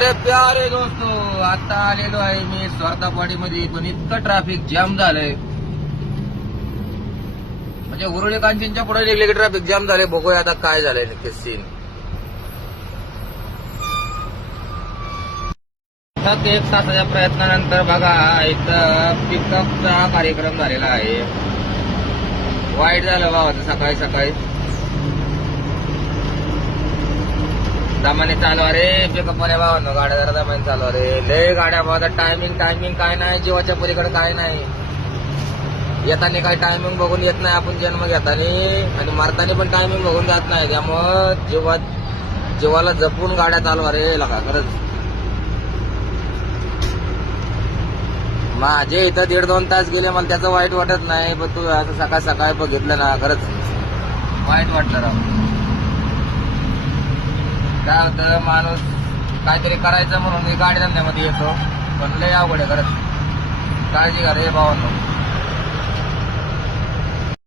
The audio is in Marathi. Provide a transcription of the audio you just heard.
मेरे प्यारे दोस्तो, आता आलेलो आहे मी स्वारदापाडी मध्ये, पण इतकं ट्रॅफिक जाम झालंय म्हणजे उरुळी कांचनच्या पुढे निघले की ट्रॅफिक जाम झाले. बघूया आता काय झालंय नक्की सीन. फक्त 1 तासाच्या प्रयत्नानंतर बघा इथं पिकअपचा कार्यक्रम झालेला आहे. वाईट झालं बाबा सकाळी सकाळी. दमाने चालू अरे पिकअप मध्ये भावांनो, गाड्या जरा दमाने चालू अरे. लय गाड्या बाबा, टायमिंग काय नाही, जीवाच्या पलीकडे काय नाही. येताना काही टायमिंग बघून येत नाही आपण, जन्म घेताना आणि मारताना पण टायमिंग बघून जात नाही. त्यामुळं जीवाला जपून गाड्या चालू अरे लगा खरंच. माझे इथं 1.5-2 तास गेले, मला त्याचं वाईट वाटत नाही, पण तू असं सकाळ सकाळी बघितलं ना खरंच वाईट वाटलं राव. काय होतं, माणूस काहीतरी करायचं म्हणून मी गाडी धंद्यामध्ये येतो, पण लय अवघड आहे खरंच. काळजी घ्या रे भावांनो.